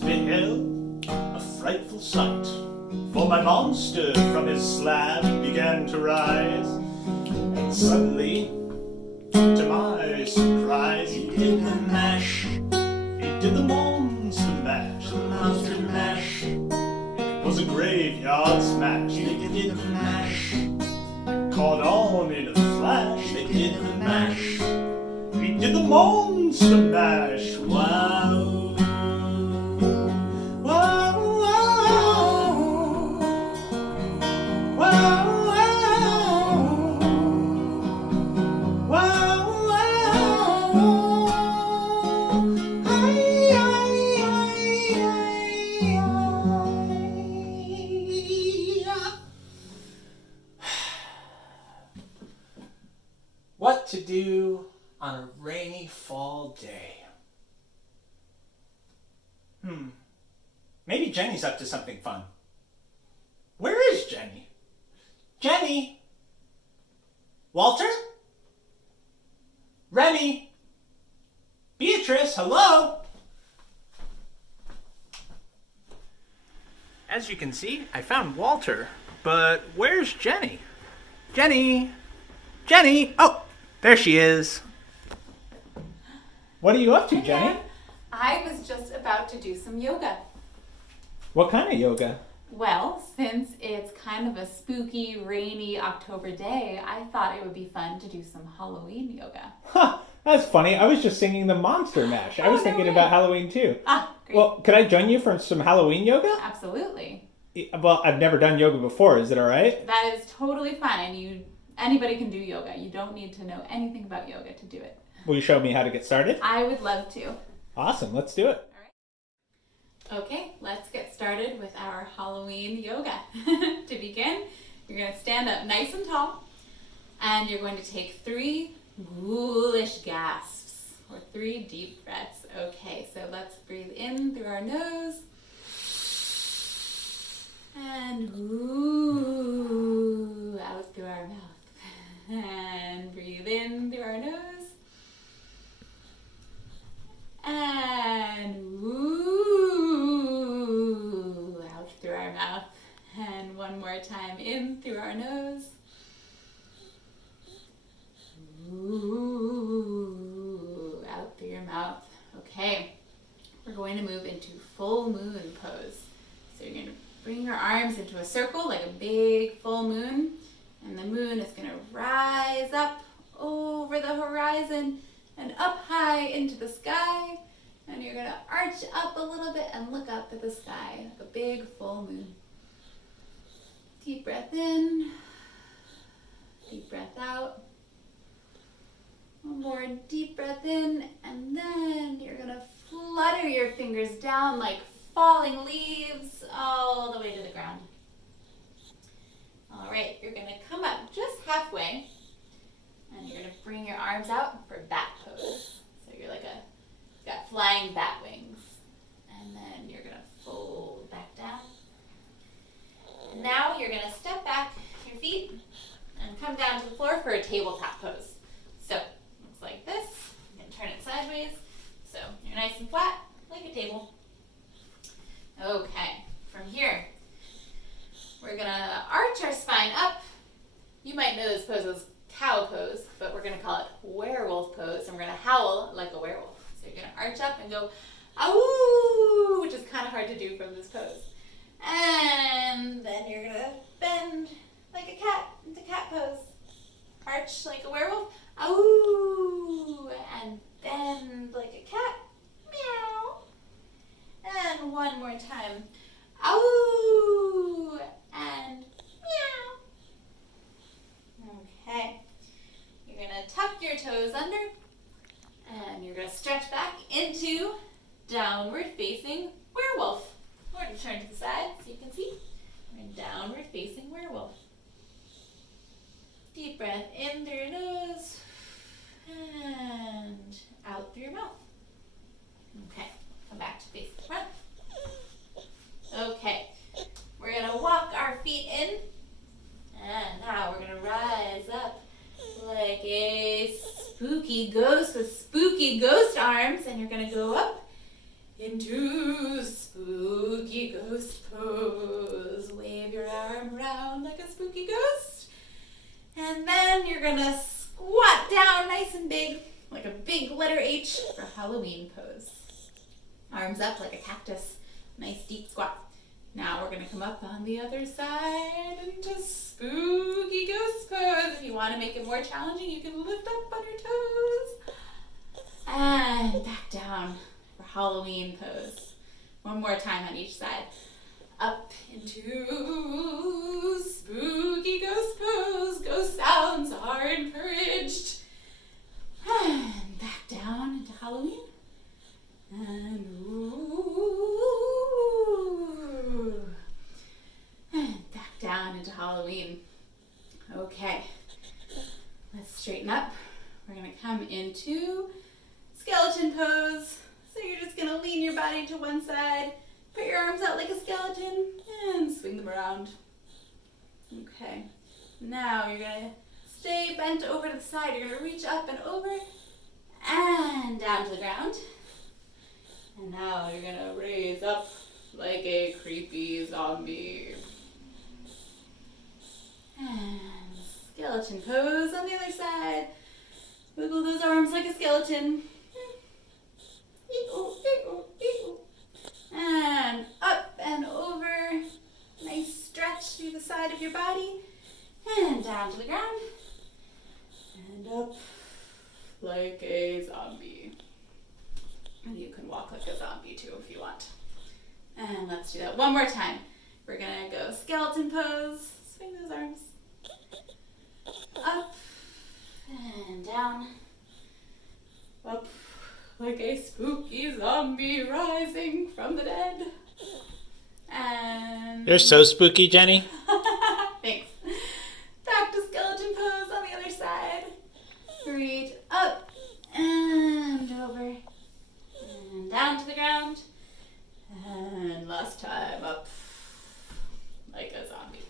beheld a frightful sight, for my monster from his slab began to rise, and suddenly, to my surprise, he did the mash. He did the monster mash, the monster mash. It was a graveyard smash. They did the mash. It caught on in a flash. They did the mash. He did the monster mash. Wow. What to do on a rainy fall day? Maybe Jenny's up to something fun. Where is Jenny? Jenny? Walter? Remy? Beatrice, hello? As you can see, I found Walter, but where's Jenny? Jenny? Jenny? Oh, there she is. What are you up to, Jenny? I was just about to do some yoga. What kind of yoga? Well, since it's kind of a spooky, rainy October day, I thought it would be fun to do some Halloween yoga. Huh, that's funny. I was just singing the Monster Mash. I was thinking about Halloween too. Ah, great. Well, could I join you for some Halloween yoga? Absolutely. Well, I've never done yoga before. Is it all right? That is totally fine. Anybody can do yoga. You don't need to know anything about yoga to do it. Will you show me how to get started? I would love to. Awesome. Let's do it. Okay, let's get started with our Halloween yoga. To begin, you're going to stand up nice and tall, and you're going to take 3 ghoulish gasps, or 3 deep breaths. Okay, so let's breathe in through our nose, and ooh, out through our mouth. And breathe in through our nose, and ooh, out through our mouth. And one more time, in through our nose, ooh, out through your mouth. Okay, we're going to move into full moon pose. So you're going to bring your arms into a circle like a big full moon, and the moon is going to rise up over the horizon and up high into the sky, and you're going to arch up a little bit and look up at the sky like a big full moon. Deep breath in, deep breath out. One more deep breath in, and then you're going to flutter your fingers down like falling leaves all the way to the ground. All right, you're going to come up just halfway, and you're going to bring your arms out for bat pose. So you're like got flying bat wings. And then you're going to fold back down. And now you're going to step back your feet and come down to the floor for a tabletop pose. So looks like this. You can turn it sideways. So you're nice and flat, like a table. Okay, from here, we're going to arch our spine up. You might know this pose as cow pose, but we're going to call it werewolf pose, and we're going to howl like a werewolf. So you're going to arch up and go, "Ow!" which is kind of hard to do from this pose. And then you're going to bend like a cat into cat pose. Arch like a werewolf, "Ow!" and bend like a cat, meow. And one more time, "Ow!" and meow. Okay, you're going to tuck your toes under, and you're going to stretch back into downward facing werewolf. Or to turn to the side so you can see. We're in downward facing werewolf. Deep breath in through your nose and out through your mouth. Okay, come back to face the front. Okay, we're going to walk our feet in, and now we're going to rise up like a spooky ghost with spooky ghost arms, and you're going to go up into spooky you're gonna squat down nice and big, like a big letter H for Halloween pose. Arms up like a cactus, nice deep squat. Now we're gonna come up on the other side into spooky ghost pose. If you wanna make it more challenging, you can lift up on your toes. And back down for Halloween pose. One more time on each side. Up into spooky ghost pose. Ghost sounds are encouraged. And back down into Halloween. And ooh. And back down into Halloween. Okay. Let's straighten up. We're going to come into skeleton pose. So you're just going to lean your body to one side. Put your arms out like a skeleton and swing them around. Okay. Now you're going to stay bent over to the side. You're going to reach up and over and down to the ground. And now you're going to raise up like a creepy zombie. And skeleton pose on the other side. Wiggle those arms like a skeleton. And up and over. Nice stretch through the side of your body. And down to the ground. And up like a zombie. And you can walk like a zombie too if you want. And let's do that one more time. We're gonna go skeleton pose. Swing those arms. Up and down. Up like a spooky zombie rising from the dead. And You're so spooky, Jenny. thanks. Back to skeleton pose on the other side. Reach up and over and down to the ground. And last time up like a zombie.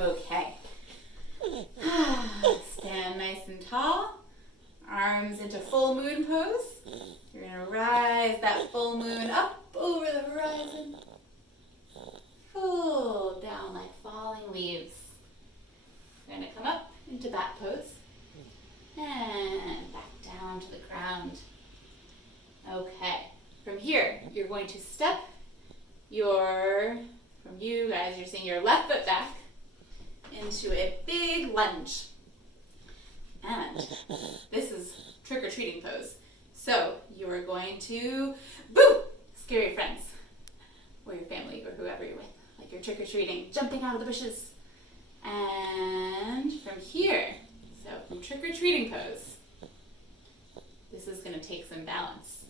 Okay. Stand nice and tall. Arms into full moon pose. You're going to rise that full moon up over the horizon. Fold down like falling leaves. You're going to come up into bat pose. And back down to the ground. Okay. From here, you're going to step from you guys, you're seeing your left foot back into a big lunge. And this is trick-or-treating pose. So you are going to, boo, scare your friends or your family or whoever you're with. Like you're trick-or-treating, jumping out of the bushes. And from here, so from trick-or-treating pose, this is going to take some balance.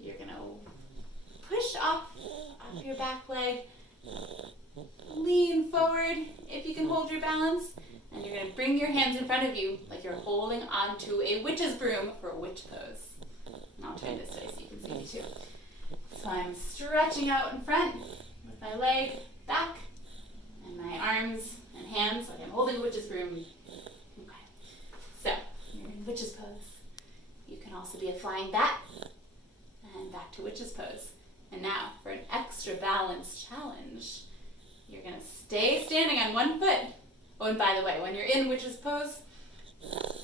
You're going to push off your back leg, lean forward if you can hold your balance, and you're going to bring your hands in front of you like you're holding onto a witch's broom for a witch pose. And I'll turn this way so you can see me too. So I'm stretching out in front with my leg back and my arms and hands like I'm holding a witch's broom. Okay. So you're in witch's pose. You can also be a flying bat. And back to witch's pose. And now for an extra balance challenge, you're going to stay standing on one foot. Oh, and by the way, when you're in witch's pose,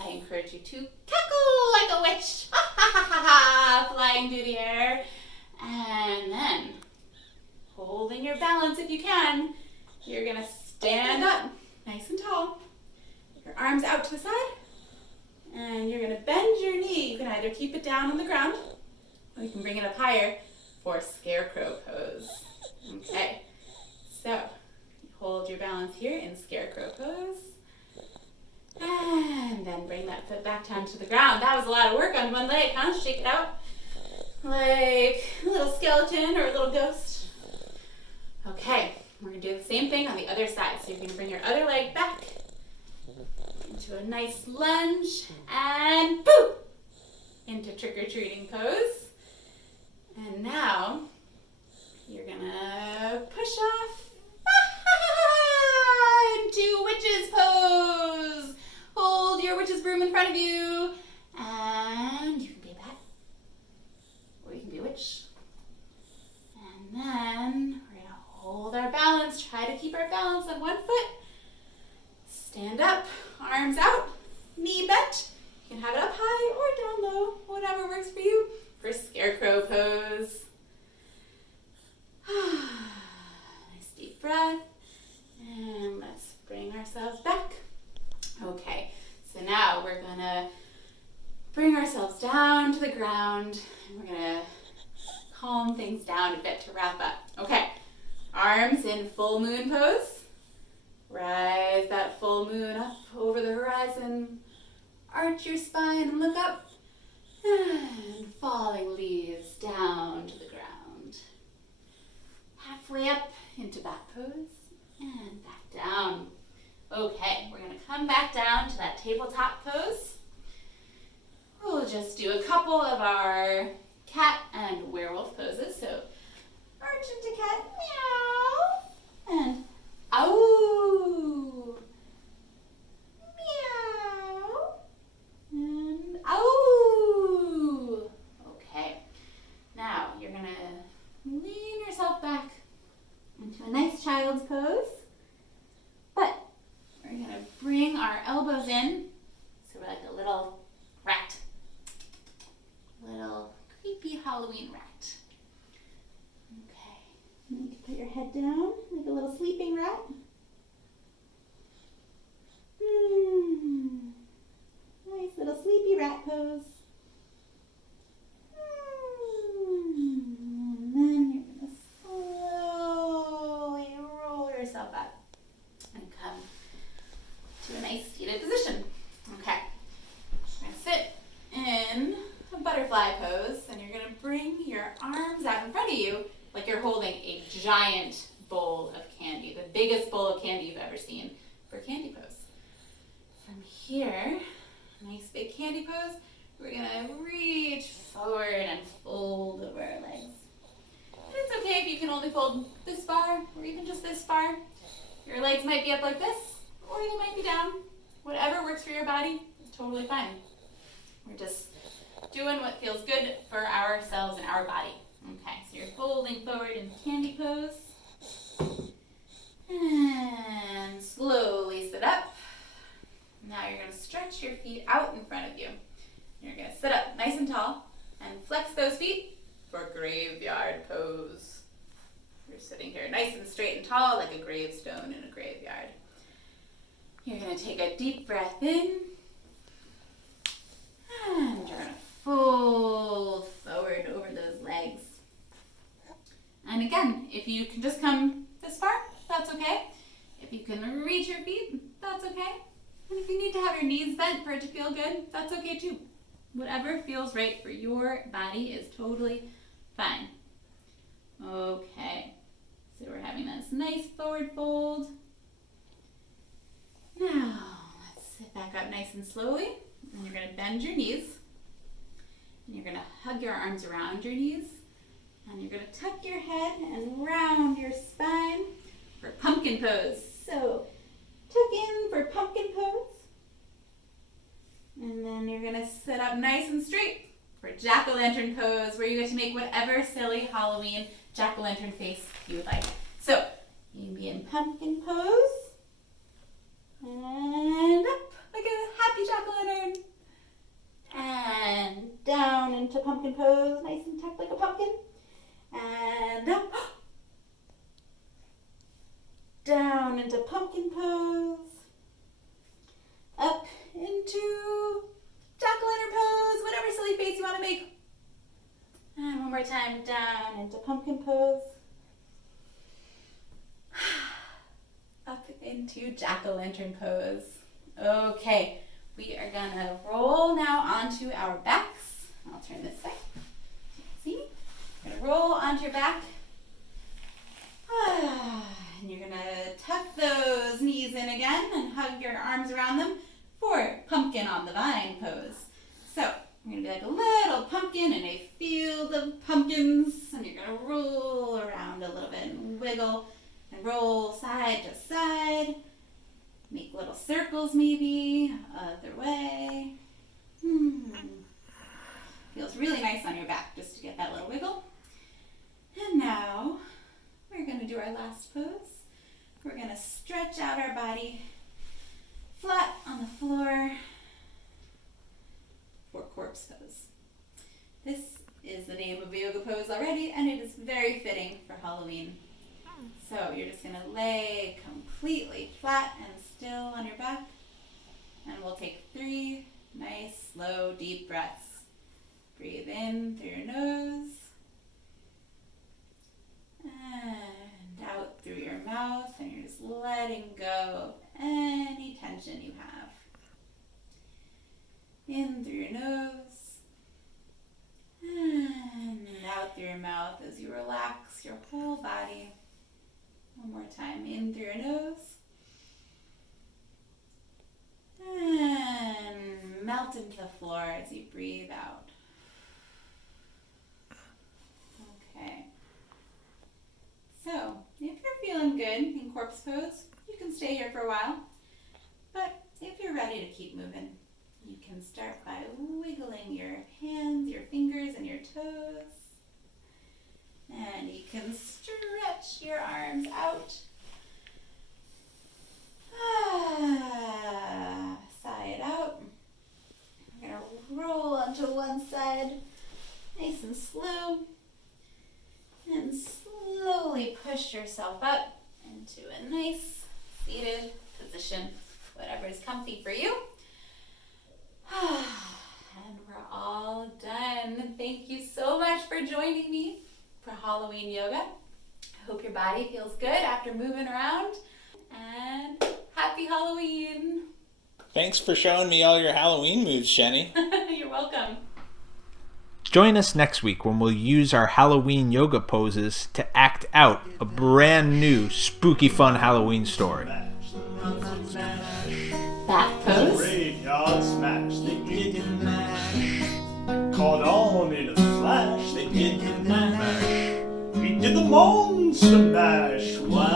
I encourage you to cackle like a witch. Ha ha ha ha ha, flying through the air. And then, holding your balance if you can, you're going to stand up nice and tall. Your arms out to the side. And you're going to bend your knee. You can either keep it down on the ground, or you can bring it up higher for scarecrow pose. Okay, so hold your balance here in scarecrow pose. And then bring that foot back down to the ground. That was a lot of work on one leg, huh? Shake it out like a little skeleton or a little ghost. Okay, we're going to do the same thing on the other side. So you're going to bring your other leg back into a nice lunge and boop! Into trick-or-treating pose. And now, you're gonna push off into witch's pose. Hold your witch's broom in front of you. And you can be a bat. Or you can be a witch. And then, we're gonna hold our balance. Try to keep our balance on one foot. Stand up, arms out. breath. And let's bring ourselves back. Okay, so now we're gonna bring ourselves down to the ground. And we're gonna calm things down a bit to wrap up. Okay, arms in full moon pose. Rise that full moon up over the horizon. Arch your spine and look up. And falling leaves down to the ground. Halfway up into back pose and back down. Okay, we're going to come back down to that tabletop pose. We'll just do a couple of our cat and werewolf poses. So arch into cat, meow, and ow, meow, and ow. Okay, now you're going to lean yourself back into a nice child's pose. But we're going to bring our elbows in, so we're like a little rat. Little creepy Halloween rat. Okay, then you can put your head down like a little sleeping rat. Nice little sleepy rat pose. And then you're going to slowly roll yourself up and come to a nice seated position. Okay, you're going to sit in a butterfly pose, and you're going to bring your arms out in front of you like you're holding a giant bowl of candy, the biggest bowl of candy you've ever seen for candy pose. From here, nice big candy pose, we're going to reach forward and fold over our legs. And it's okay if you can only fold this far or even just this far. Your legs might be up like this, or they might be down. Whatever works for your body is totally fine. We're just doing what feels good for ourselves and our body. Okay, so you're folding forward in candy pose. And slowly sit up. Now you're going to stretch your feet out in front of you. You're going to sit up nice and tall and flex those feet for graveyard pose. You're sitting here nice and straight and tall like a gravestone in a graveyard. You're going to take a deep breath in. And you're going to fold forward over those legs. And again, if you can just come this far, that's okay. If you can reach your feet, that's okay. And if you need to have your knees bent for it to feel good, that's okay too. Whatever feels right for your body is totally fine. Okay, so we're having this nice forward fold. Now, let's sit back up nice and slowly. And you're going to bend your knees. And you're going to hug your arms around your knees. And you're going to tuck your head and round your spine for pumpkin pose. So, tuck in for pumpkin pose. And then you're going to sit up nice and straight for jack-o'-lantern pose, where you get to make whatever silly Halloween jack-o'-lantern face you would like. So, you can be in pumpkin pose. And up like a happy jack-o'-lantern. And down into pumpkin pose, nice and tucked like a pumpkin. And up. Down into pumpkin pose. Up into jack-o'-lantern pose, whatever silly face you want to make. And one more time, down into pumpkin pose. Up into jack-o'-lantern pose. Okay, we are gonna roll now onto our backs. I'll turn this way. See? You're gonna roll onto your back. And you're gonna tuck those knees in again and hug your arms around them for pumpkin on the vine pose. So you're gonna be like a little pumpkin in a field of pumpkins, and you're gonna roll around a little bit and wiggle and roll side to side. Make little circles maybe, other way. Feels really nice on your back just to get that little wiggle. And now we're gonna do our last pose. We're gonna stretch out our body flat on the floor for corpse pose. This is the name of a yoga pose already, and it is very fitting for Halloween. So you're just going to lay completely flat and still on your back. And we'll take 3 nice, slow, deep breaths. Breathe in through your nose. And out through your mouth. And you're just letting go of any tension you have. In through your nose. And out through your mouth as you relax your whole body. One more time. In through your nose. And melt into the floor as you breathe out. Okay. So, if you're feeling good in corpse pose, you can stay here for a while. But if you're ready to keep moving, you can start by wiggling your hands, your fingers, and your toes. And you can stretch your arms out. Side out. We're going to roll onto one side, nice and slow. And slowly push yourself up into a nice seated position, whatever is comfy for you. And we're all done. Thank you so much for joining me for Halloween yoga. I hope your body feels good after moving around. And happy Halloween. Thanks for showing me all your Halloween moves, Shenny. You're welcome. Join us next week when we'll use our Halloween yoga poses to act out a brand new spooky fun Halloween story. Back pose. Graveyard smash, they did mash. Caught on in a flash, they did mash. We did the monster mash. Why?